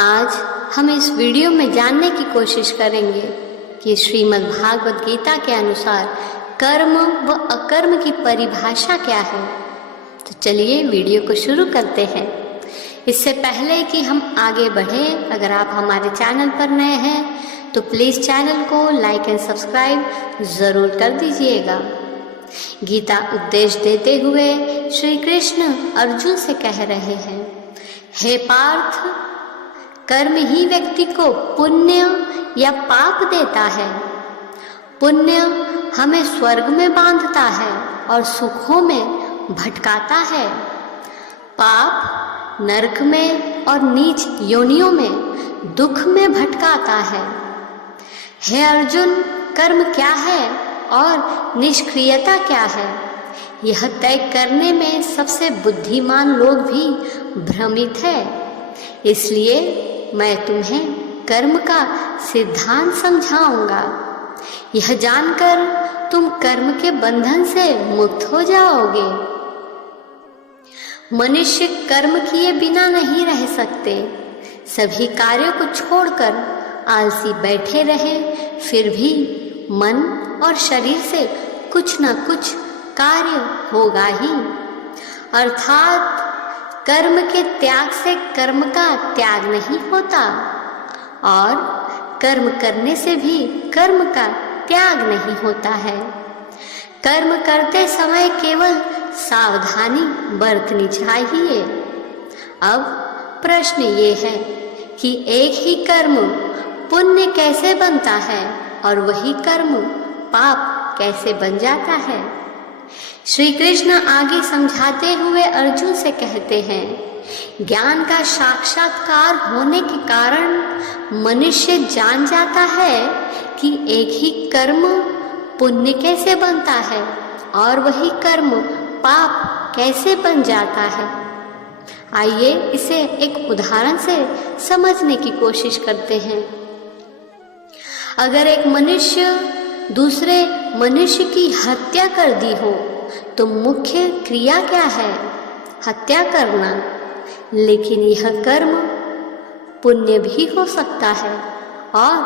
आज हम इस वीडियो में जानने की कोशिश करेंगे कि श्रीमद् भागवत गीता के अनुसार कर्म व अकर्म की परिभाषा क्या है। तो चलिए वीडियो को शुरू करते हैं। इससे पहले कि हम आगे बढ़ें, अगर आप हमारे चैनल पर नए हैं तो प्लीज़ चैनल को लाइक एंड सब्सक्राइब ज़रूर कर दीजिएगा। गीता उपदेश देते हुए श्री कृष्ण अर्जुन से कह रहे हैं, हे पार्थ, कर्म ही व्यक्ति को पुण्य या पाप देता है। पुण्य हमें स्वर्ग में बांधता है और सुखों में भटकाता है। पाप नरक में और नीच योनियों में दुख में भटकाता है। हे अर्जुन, कर्म क्या है और निष्क्रियता क्या है, यह तय करने में सबसे बुद्धिमान लोग भी भ्रमित है। इसलिए मैं तुम्हें कर्म का सिद्धांत समझाऊंगा। यह जानकर तुम कर्म के बंधन से मुक्त हो जाओगे। मनुष्य कर्म किए बिना नहीं रह सकते। सभी कार्यों को छोड़कर आलसी बैठे रहे, फिर भी मन और शरीर से कुछ न कुछ कार्य होगा ही। अर्थात कर्म के त्याग से कर्म का त्याग नहीं होता और कर्म करने से भी कर्म का त्याग नहीं होता है। कर्म करते समय केवल सावधानी बरतनी चाहिए। अब प्रश्न ये है कि एक ही कर्म पुण्य कैसे बनता है और वही कर्म पाप कैसे बन जाता है। श्री कृष्ण आगे समझाते हुए अर्जुन से कहते हैं, ज्ञान का साक्षात्कार होने के कारण मनुष्य जान जाता है कि एक ही कर्म पुण्य कैसे बनता है और वही कर्म पाप कैसे बन जाता है। आइए इसे एक उदाहरण से समझने की कोशिश करते हैं। अगर एक मनुष्य दूसरे मनुष्य की हत्या कर दी हो तो मुख्य क्रिया क्या है? हत्या करना। लेकिन यह कर्म पुण्य भी हो सकता है और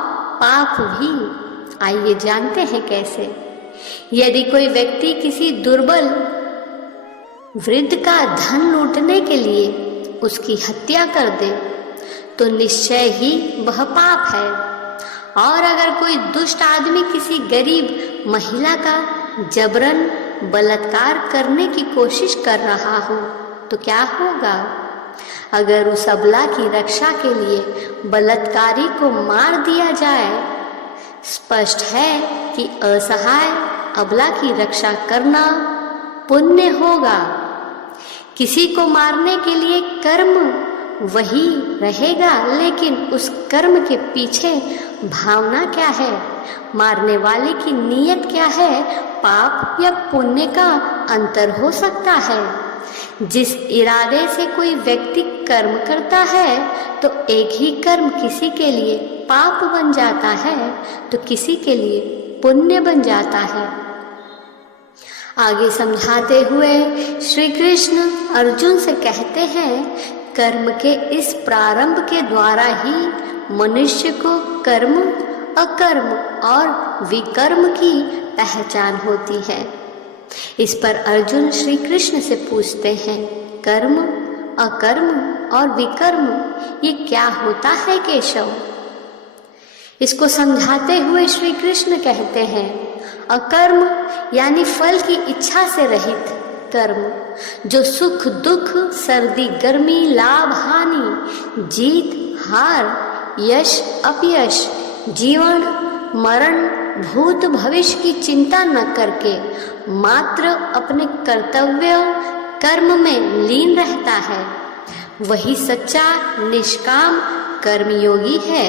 पाप भी। आइए जानते हैं कैसे। यदि कोई व्यक्ति किसी दुर्बल वृद्ध का धन लूटने के लिए उसकी हत्या कर दे तो निश्चय ही वह पाप है। और अगर कोई दुष्ट आदमी किसी गरीब महिला का जबरन बलात्कार करने की कोशिश कर रहा हो तो क्या होगा? अगर उस अबला की रक्षा के लिए बलात्कारी को मार दिया जाए, स्पष्ट है कि असहाय अबला की रक्षा करना पुण्य होगा। किसी को मारने के लिए कर्म वही रहेगा, लेकिन उस कर्म के पीछे भावना क्या है, मारने वाले की नीयत क्या है, पाप या पुण्य का अंतर हो सकता है। जिस इरादे से कोई व्यक्ति कर्म करता है तो एक ही कर्म किसी के लिए पाप बन जाता है तो किसी के लिए पुण्य बन जाता है। आगे समझाते हुए श्री कृष्ण अर्जुन से कहते हैं, कर्म के इस प्रारंभ के द्वारा ही मनुष्य को कर्म, अकर्म और विकर्म की पहचान होती है। इस पर अर्जुन श्री कृष्ण से पूछते हैं, कर्म, अकर्म और विकर्म ये क्या होता है केशव? इसको समझाते हुए श्री कृष्ण कहते हैं, अकर्म यानी फल की इच्छा से रहित कर्म, जो सुख दुख, सर्दी गर्मी, लाभ हानि, जीत हार, यश अपयश, जीवन मरण, भूत भविष्य की चिंता न करके मात्र अपने कर्तव्य कर्म में लीन रहता है, वही सच्चा निष्काम कर्मयोगी है।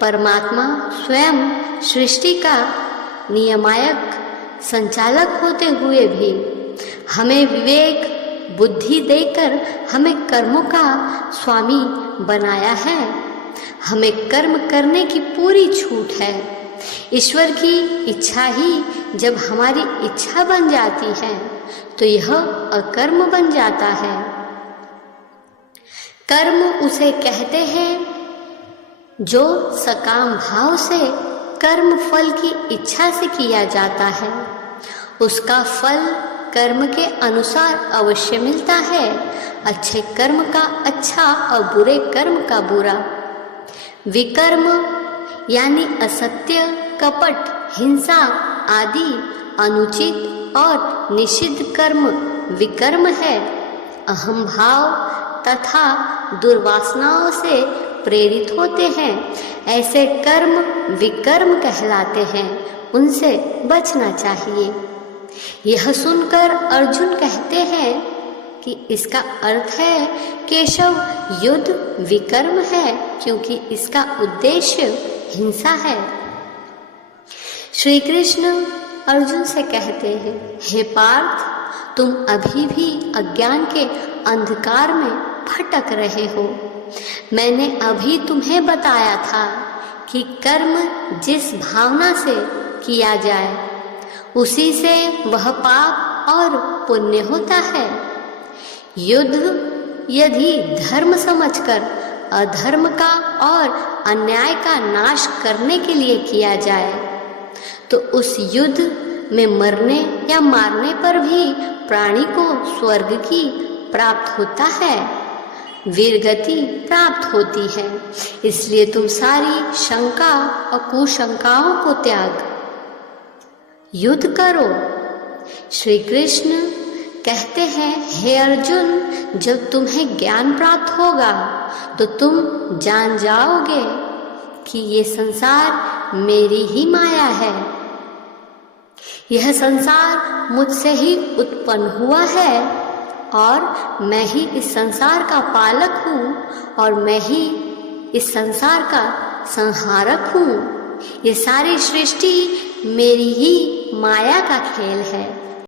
परमात्मा स्वयं सृष्टि का नियामक संचालक होते हुए भी हमें विवेक बुद्धि देकर हमें कर्मों का स्वामी बनाया है। हमें कर्म करने की पूरी छूट है। ईश्वर की इच्छा ही जब हमारी इच्छा बन जाती है तो यह अकर्म बन जाता है। कर्म उसे कहते हैं जो सकाम भाव से कर्म फल की इच्छा से किया जाता है। उसका फल कर्म के अनुसार अवश्य मिलता है, अच्छे कर्म का अच्छा और बुरे कर्म का बुरा। विकर्म यानी असत्य, कपट, हिंसा आदि अनुचित और निषिद्ध कर्म विकर्म है। अहम भाव तथा दुर्वासनाओं से प्रेरित होते हैं, ऐसे कर्म विकर्म कहलाते हैं, उनसे बचना चाहिए। यह सुनकर अर्जुन कहते हैं कि इसका अर्थ है केशव, युद्ध विकर्म है क्योंकि इसका उद्देश्य हिंसा है। श्री कृष्ण अर्जुन से कहते हैं, हे पार्थ, तुम अभी भी अज्ञान के अंधकार में भटक रहे हो। मैंने अभी तुम्हें बताया था कि कर्म जिस भावना से किया जाए उसी से वह पाप और पुण्य होता है। युद्ध यदि धर्म समझकर अधर्म का और अन्याय का नाश करने के लिए किया जाए तो उस युद्ध में मरने या मारने पर भी प्राणी को स्वर्ग की प्राप्त होता है, वीरगति प्राप्त होती है। इसलिए तुम सारी शंका और कुशंकाओं को त्याग युद्ध करो। श्री कृष्ण कहते हैं, हे अर्जुन, जब तुम्हें ज्ञान प्राप्त होगा तो तुम जान जाओगे कि ये संसार मेरी ही माया है। यह संसार मुझसे ही उत्पन्न हुआ है और मैं ही इस संसार का पालक हूँ और मैं ही इस संसार का संहारक हूँ। ये सारी सृष्टि मेरी ही माया का खेल है।